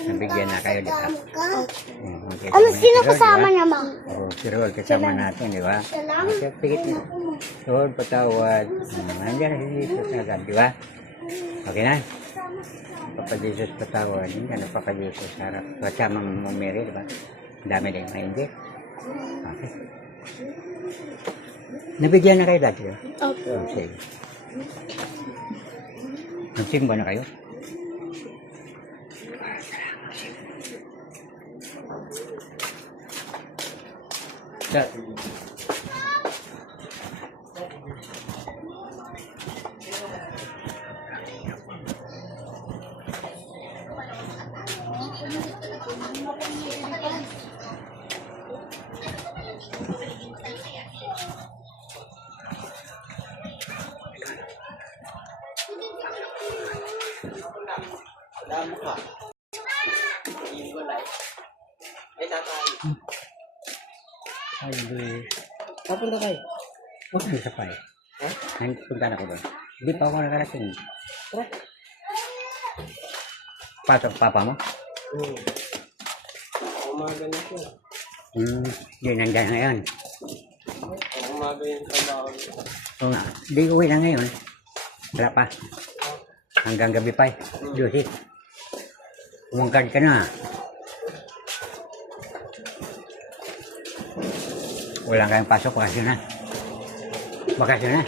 Nabigyan na kayo dito. Ano, sino kasama niya, ma? Si Rol, kasama natin, di ba? Pigit mo. Lord, patawad. Nandiyan na si Jesus na agad, di ba? Okay na? Papa Jesus, patawad. Nandiyan na Papa Jesus. Harap. Kasama mo Mary, di ba? Dami din mga hindi. Okay. Nabigyan na kayo dati, di ba? Opo. Okay. Nagsimba na kayo? Alam ka. Hindi ko like. Ay, tatay. Ay, di. Papunta kayo. Huwag na sa pay. Punta na ko doon. Hindi pa ako nakarating. Pasok papa mo? Umaga na siya. Hindi nandiyan ngayon. Umaga yung trabaho. Oo nga. Hindi uwi na ngayon. Wala pa. Hanggang gabi pa eh. Lucy. Umangkad ka na. Wala kayong pasok. Bakasyon na. Bakasyon na.